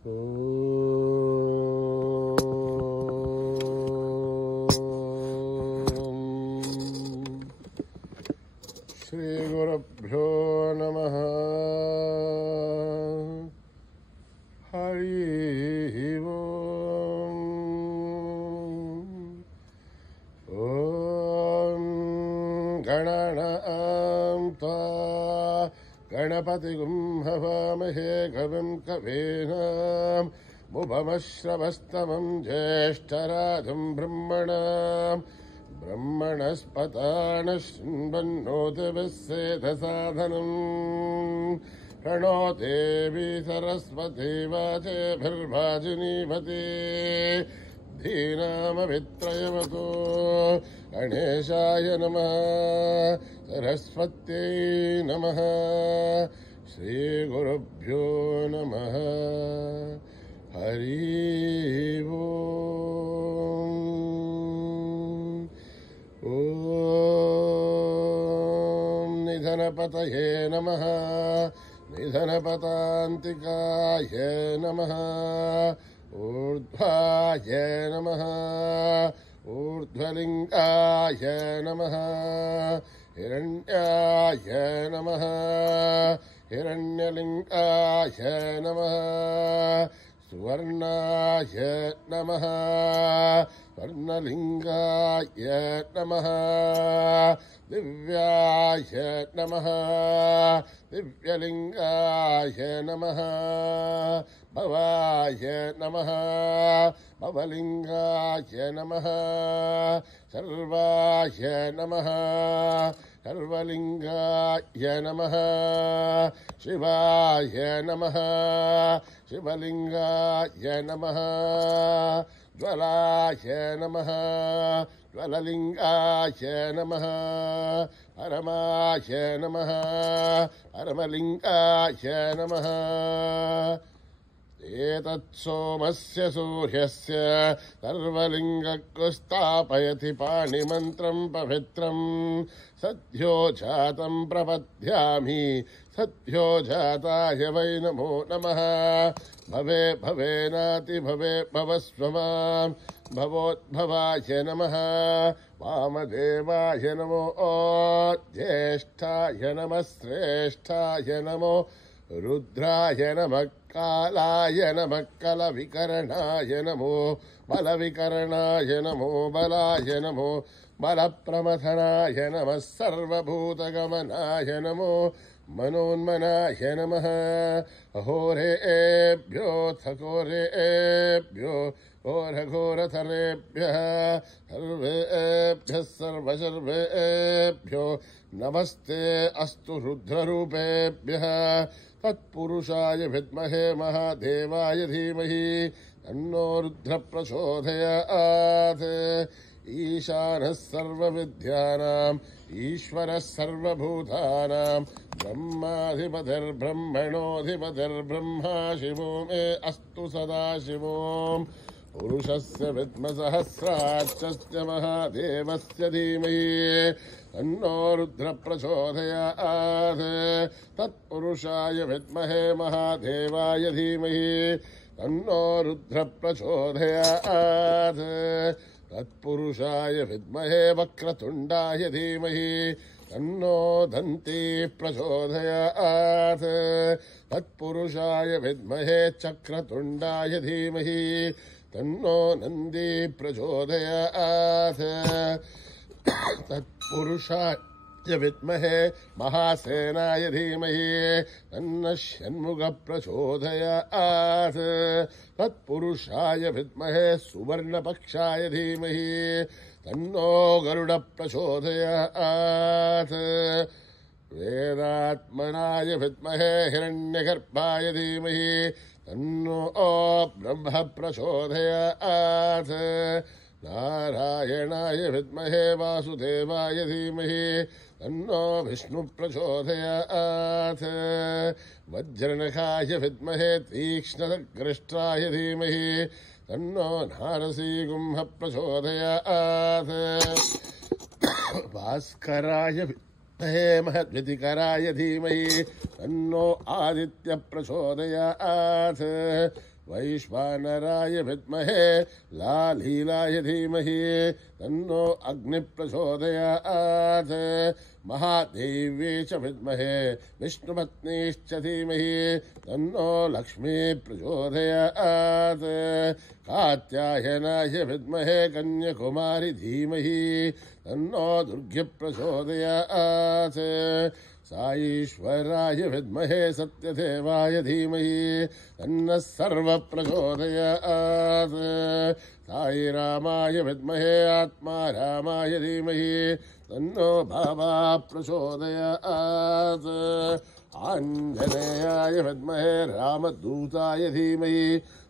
श्री गुरुभ्यो नमः। हरि ओम। ओम गणानां त्वा गणपतिगुं हवामहे कविं कवीनां मुभमश्रवस्तमं ज्येष्ठराजं ब्रह्मणस्पतान शृण्वन्नोतिभिस्सेदसाधनम् प्रणो देवी सरस्वती वाचेभिर्वाजिनीवती धीनामभित्रयवतो गणेशाय नमः सरस्वत्यै नमः श्रीगुरुभ्यो नमः हरि ओम। ओम निधनपतये नमः निधनपतान्तिकाय नमः ऊर्ध्वाय नमः ऊर्ध्वलिङ्गाय नमः हिरण्याय नमः हिरण्यलिङ्गाय नमः सुवर्णाय नमः स्वर्णलिङ्गाय नमः दिव्याय नमः दिव्यलिङ्गाय नमः भवाय नमः भवलिङ्गाय नमः सर्वाय नमः सर्वलिङ्गाय नमः शिवाय नमः शिवलिङ्गाय नमः ज्वलाय नमः ज्वललिङ्गाय नमः परमाय नमः परमलिङ्गाय नमः एतत्सोमस्य सूर्यस्य सर्वलिङ्गकुस्थापयति पाणिमन्त्रं पवित्रं सद्यो जातं प्रपद्यामि सद्यो जाताय वै नमो नमः भवे भवेनाति भवे भवस्व मां भवोद्भवाय नमः वामदेवाय नमो ज्येष्ठाय नमः श्रेष्ठाय नमो रुद्राय नमः कालाय नमः कलविकरणाय नमो बलविकरणाय नमो बलाय नमो बलप्रमथनाय नमः सर्वभूतगमनाय नमो मनोन्मनाय नमः अहोरेभ्यो थकोरेभ्यो घोरघोरथरेभ्यः सर्वेभ्यः सर्वसर्वेभ्यो नमस्ते अस्तु रुद्ररूपेभ्यः तत्पुरुषाय विद्महे महादेवाय धीमहि तन्नो रुद्र प्रचोदयात् ईशानः सर्वविद्यानाम् ईश्वरः सर्वभूतानां ब्रह्माधिपतिर्ब्रह्मणोऽधिपतिर्ब्रह्मा शिवो मे अस्तु सदा शिवोम् पुरुषस्य विद्मसहस्राक्षस्य महादेवस्य धीमहि तन्नो रुद्र प्रचोदयात् तत्पुरुषाय विद्महे महादेवाय धीमहि तन्नो रुद्र प्रचोदयात् तत्पुरुषाय विद्महे वक्रतुण्डाय धीमहि तन्नो दन्ती प्रचोदयात् तत्पुरुषाय विद्महे चक्रतुण्डाय धीमहि तन्नो नन्दी प्रचोदयात् तत्पुरुषाय विद्महे महासेनाय धीमहि तन्नः षण्मुखः प्रचोदयात् तत्पुरुषाय विद्महे सुवर्णपक्षाय धीमहि तन्नो गरुड प्रचोदयात् वेदात्मनाय विद्महे हिरण्यगर्भाय धीमहि तन्नो ब्रह्म प्रचोदयात् नारायणाय विद्महे वासुदेवाय धीमहि तन्नो विष्णु प्रचोदयात् वज्रनखाय विद्महे तीक्ष्णदग्रष्ट्राय धीमहि तन्नो नारसिंह प्रचोदयात् भास्कराय विद्महे महद्वितिकराय धीमहि तन्नो आदित्य प्रचोदयात् वैश्वानराय विद्महे लालीलाय धीमहि तन्नो अग्नि प्रचोदयात् महादेव्यै च विद्महे विष्णुपत्नीश्च धीमहि तन्नो लक्ष्मी प्रचोदयात् कात्यायनाय विद्महे कन्याकुमारी धीमहि तन्नो दुर्गे प्रचोदयात् साईश्वराय विद्महे सत्यदेवाय धीमहि तन्नः सर्वः प्रचोदयात् साई रामाय विद्महे आत्मा रामाय धीमहि तन्नो बाबा प्रचोदयात् आञ्जनेयाय विद्महे रामदूताय धीमहि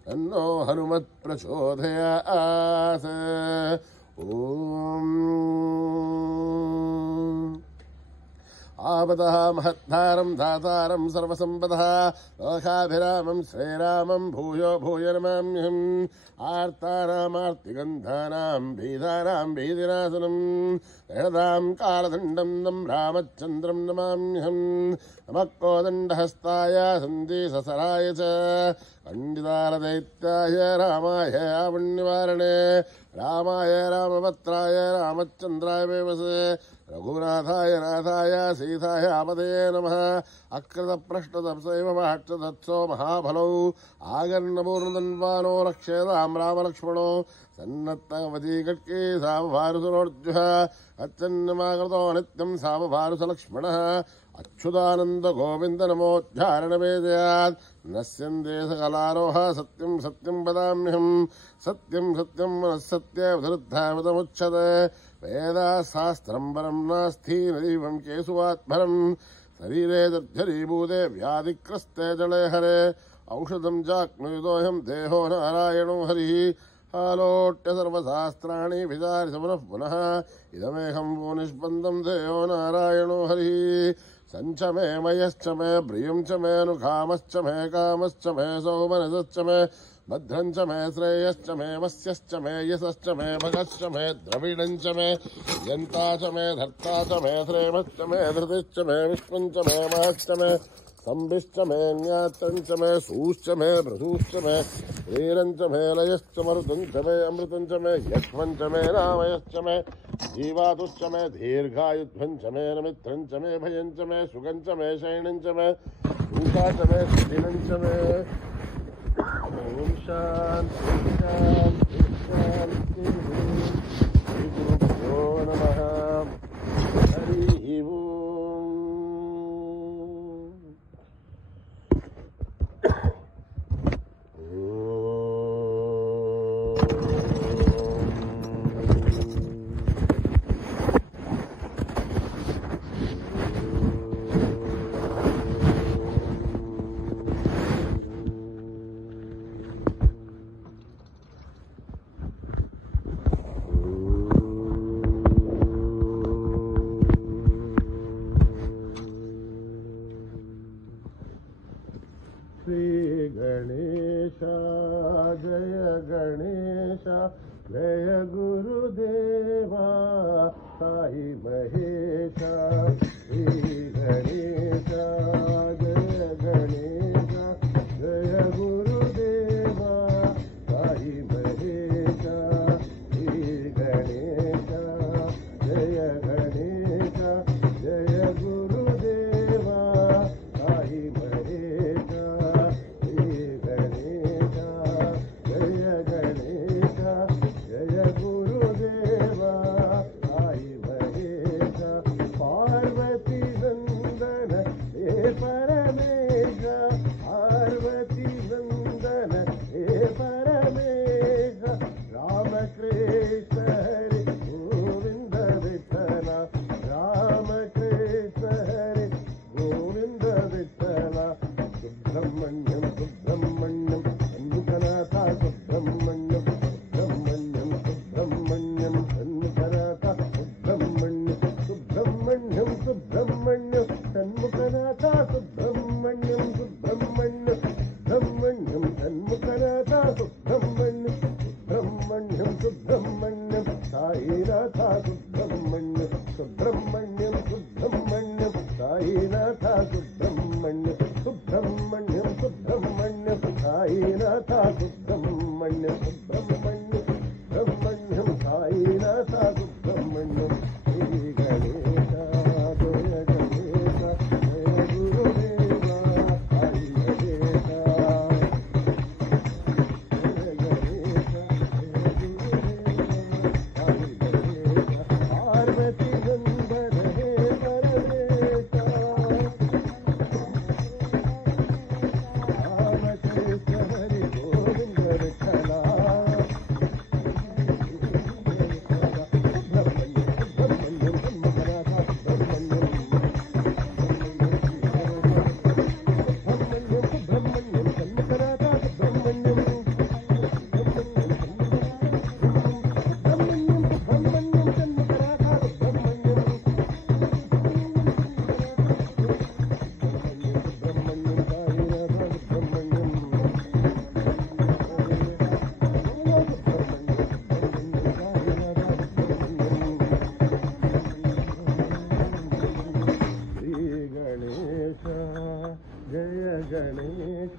तन्नो हनुमत् प्रचोदयात् ॐ आपदः महत्तारं दातारं सर्वसम्पदः लोकाभिरामं श्रीरामं भूयो भूयो नमाम्यहम् आर्तानामार्तिगन्धानां भीदानां भीतिनाशनं दृढदां कालदण्डं तं रामचन्द्रं नमाम्यहम् नमः कोदण्डहस्ताय सन्धिससराय च खण्डितालदैत्याय रामाय रावणनिवारणे रामाय रामभद्राय रामचन्द्राय वेवसे रघुनाथाय नाथाय सीताय आपदये नमः अकृतप्रश्नतपसैव वाक्षतत्सो महाफलौ आगर्णपूर्णदन्वानो रक्षेतां रामलक्ष्मणो सन्नत्तवती कट्के सामभारुसरोर्जुः अच्छन्नमाकृतो नित्यं सामभारुसलक्ष्मणः अच्युतानन्द गोविन्द नमोद्धारणवेदयात् नश्यन्ते सकलारोह सत्यं सत्यं वदाम्यहम् सत्यं सत्यं मनःसत्यवधरुद्धावतमुच्यते वेदाशास्त्रं परं नास्ति नैवं केशवात्भरं शरीरे दर्शरीभूते व्याधिग्रस्ते जले हरे औषधं चाक्नुयुतोऽयं देहो नारायणो हरिः आलोट्य सर्वशास्त्राणि विचार्य पुनः पुनः इदमेहं वो निष्पन्दं देहो नारायणो हरिः सञ्च मे मयश्च मे प्रियं च मे नुकामश्च मे कामश्च मे सौमनसश्च मे भद्रं च मे श्रेयश्च मे वस्यश्च मे यशश्च मे भगश्च मे द्रविडं च मे यन्ता च मे धर्ता च मे श्रेमश्च मे धृतिश्च मे विश्वं च मे महश्च मे संबिश्च मे ज्ञातं च मे सूश्च मे भृशूश्च मे वीरं च मे लयश्च मरुतं च मे अमृतं च मे यक्ष्मं च मे रामयश्च मे जीवातुश्च मे दीर्घायुध्वं च मे नमित्रं च मे भयं च मे सुखं च मे शयनं च मे सूता च मे सुदिनं च मे ॐ शान्ति शान्ति शान्तिः श्रीगुरुभ्यो नमः हरिः गणेश जय गणेश जय गुरुदेवा साई महेश श्री गणेश जय गणेश जय गुरुदेवा साई महेश श्री गणेश जय गणेश जय गुरुदेवा साई महेश साईनाथ सुब्रह्मण्यम सुब्रह्मण्यम सुब्रह्मण्यम సాయినాథ సుబ్రహ్మణ్యం సుబ్రహ్మణ్యం బ్రహ్మణ్యం సాయినాథ సుబ్రహ్మణ్యం శ్రీ గణేశ జయ గణేశ జయ గురుదేవ సాయి గణేశ జయ గణేశ జయ గురుదేవ సాయి గణేశ పార్వతి నందన హే పరమేశ రామకృష్ణ హరి గోవింద విఠల जय गणेश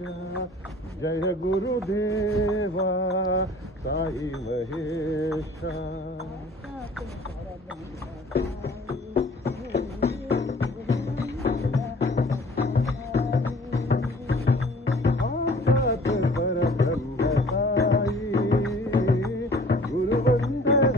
जय गुरुदेवा साई महेशा साक्षात् परब्रह्म साई गुरुवंदना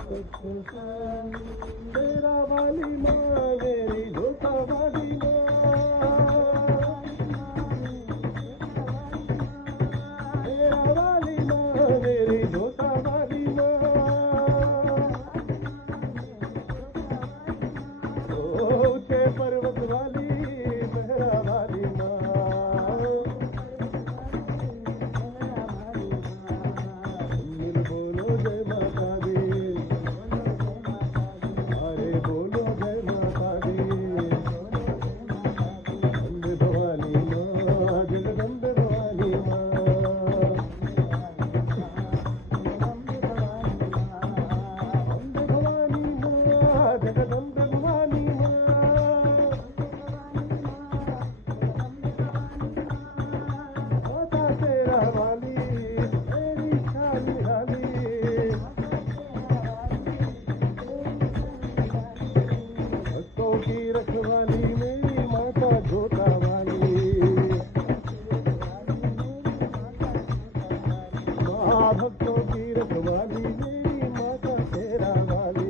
सत्य साई तेरा वाली माँ मेरी धोखा वाली माँ तेरा वाली माँ मेरी धोखा वाली माँ ऊंचे पर्वत वाली मेहरा वाली माँ बोलो जय माता दी अरे बोलो जय माता दी वंदे भवानी माँ जगदम्ब भवानी माँ वंदे भवानी माँ जगदम्ब भवानी माँ माता तेरा वाली मेरी शाली हाली भक्तों की रखवाली मेरी माता जोता वाली महाभक्तों की रखवाली मेरी माता तेरा वाली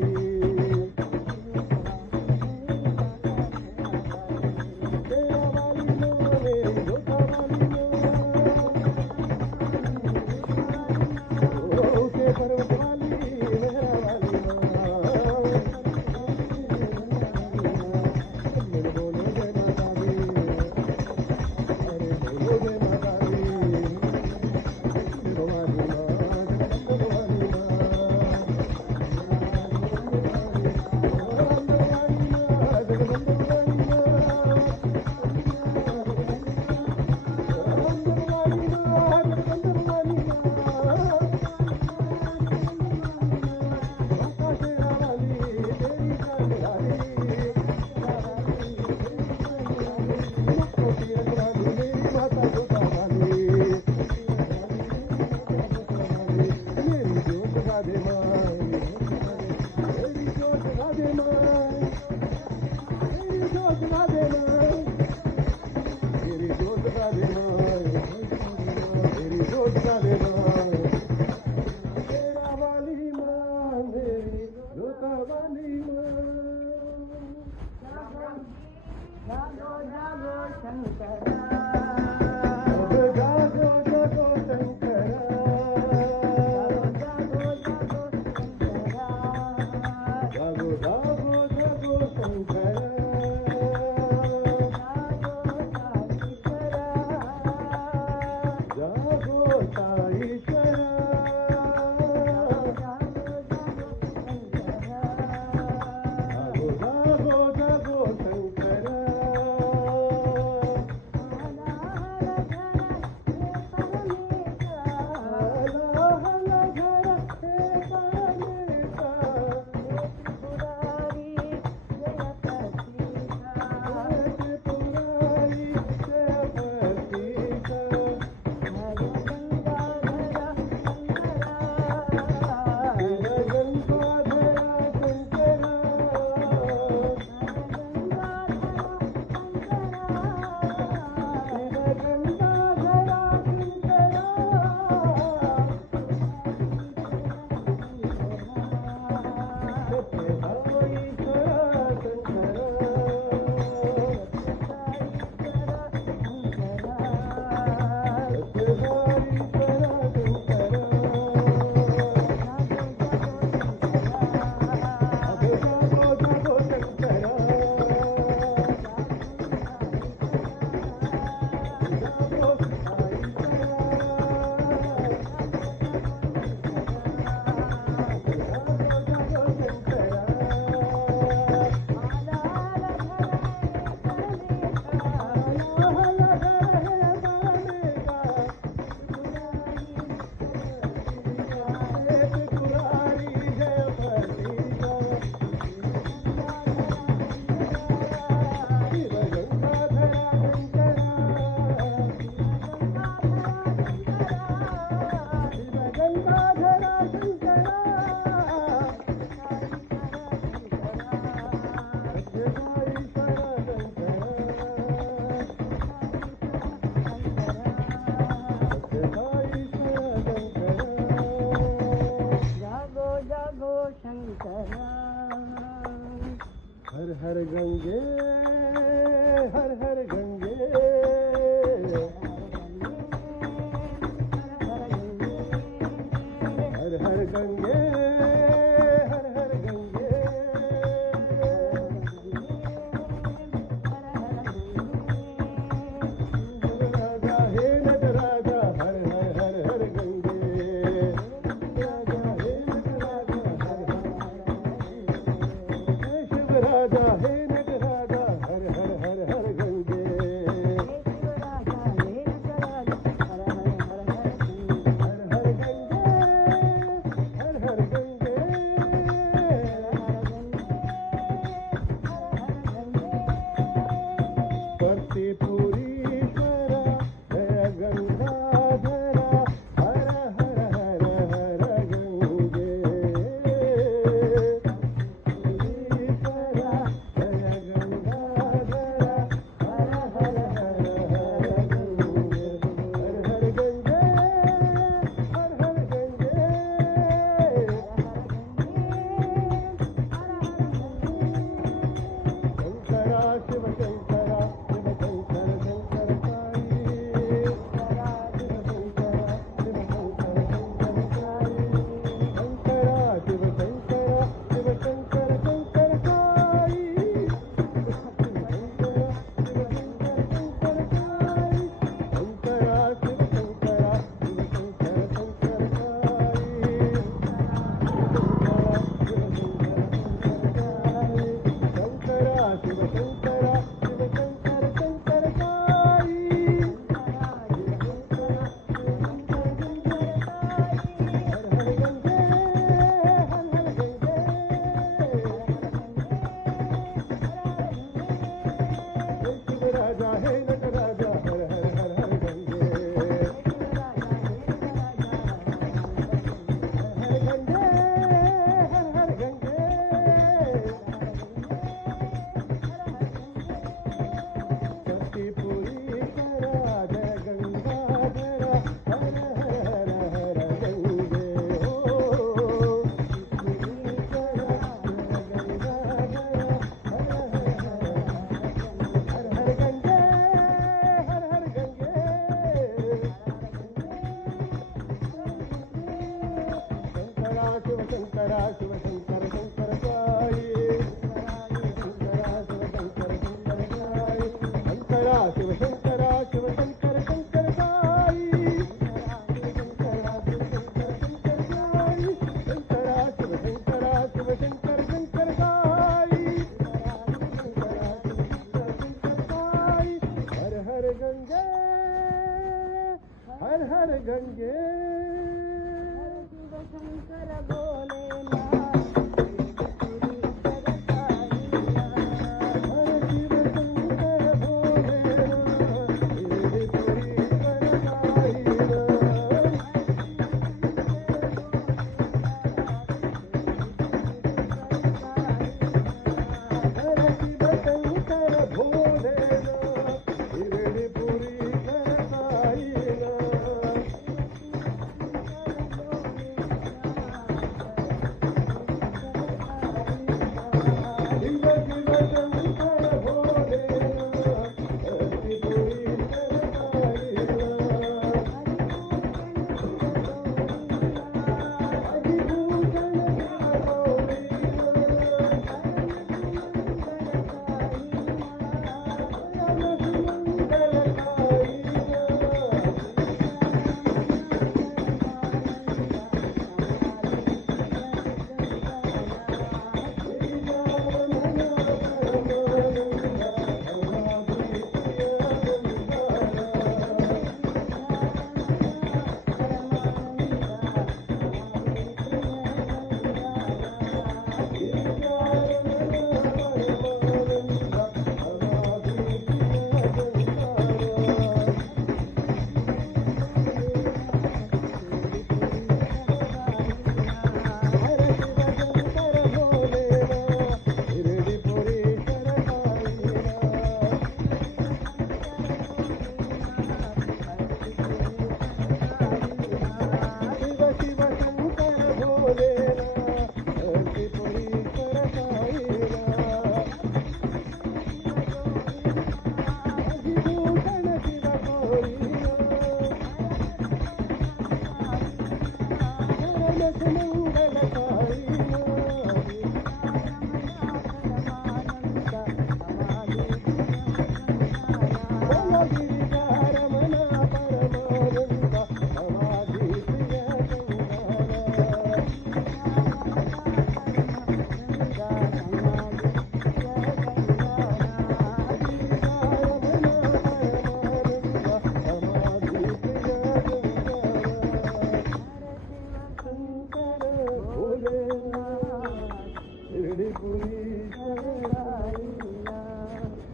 हर गंगे शंकर भोलेनाथ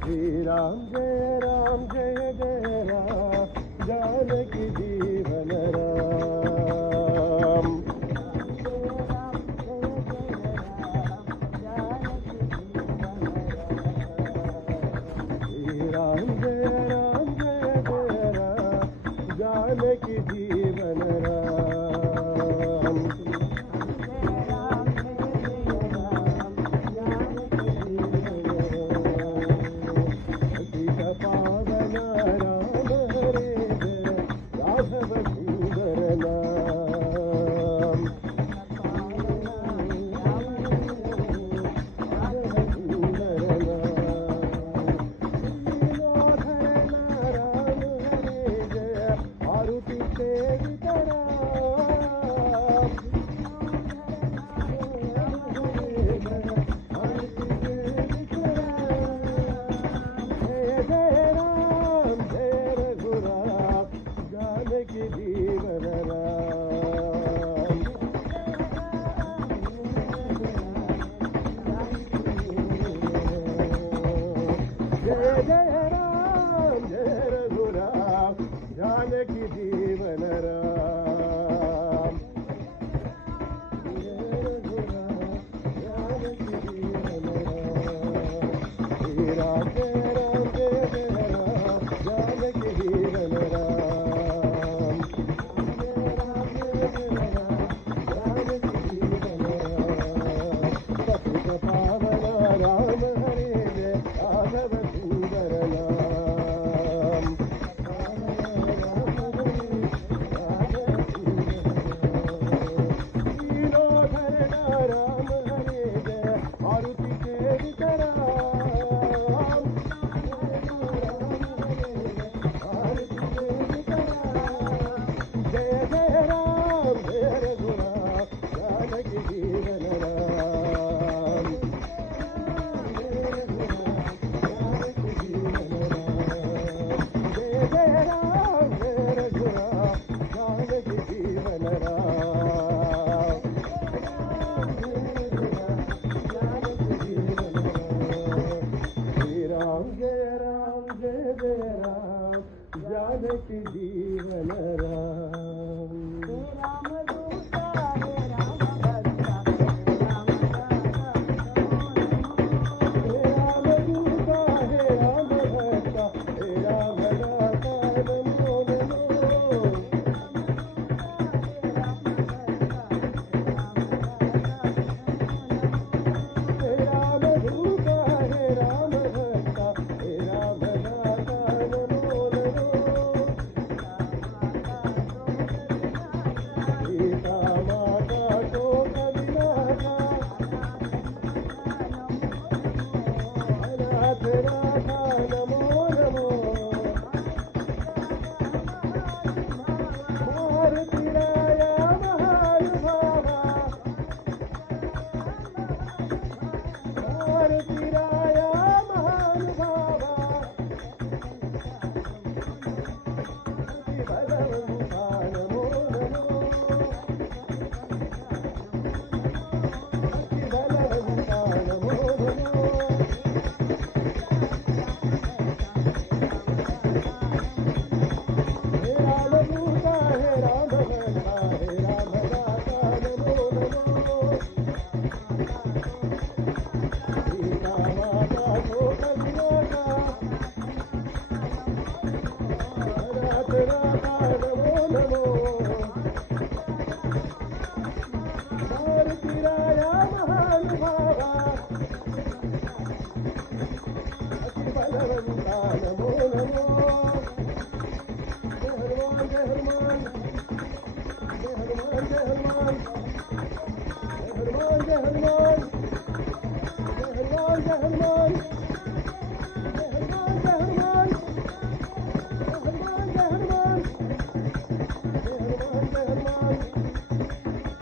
श्री राम जय जय राम जानकी जीवन राम श्री राम जय राम जानकी जीवन राम राम जय राम जानकी जीवन राम हे राम दूता हे राम भक्ता हे राम दाता हे राम दूता हे राम भक्ता हे राम दाता नमो नमो हे राम दूता हे राम भक्ता हे राम दाता नमो नमो सीता माता शोक विनाशा अनाथ राधा नमो नमो भारती राया महानुभावा भारती राया महानुभावा अति बलवंता नमो नमो अति बलवंता नमो नमो हे राम दूता हे राम भक्ता हे राम दाता नमो नमो सीता माता शोक विनाशा अनाथ राधा नमो नमो भारती राया महानुभावा अति बलवंता नमो नमो जय हनुमान जय हनुमान जय हनुमान जय हनुमान जय हनुमान जय हनुमान जय हनुमान जय हनुमान जय हनुमान जय हनुमान जय हनुमान जय हनुमान जय हनुमान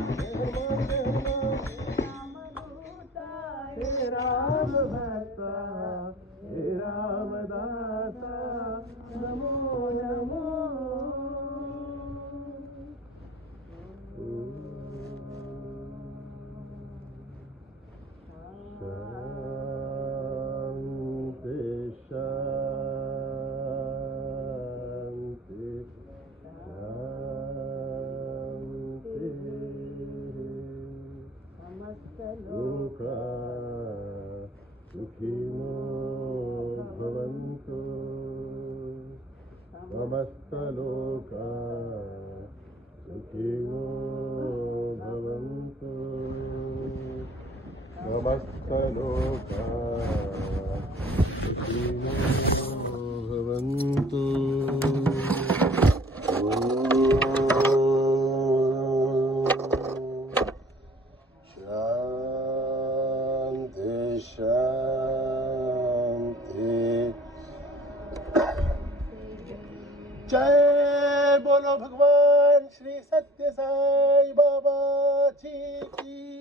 जय हनुमान जय हनुमान हे राम भक्ता हे राम दाता नमो नमो शांति शांति शांति समस्त लोका सुखिनो भवन्तु समस्त लोका सुखिनो भवन्तु समस्त लोका सुखिनो भवन्तु शांति शांति जय बोलो भगवान श्री सत्य साई बाबा जी की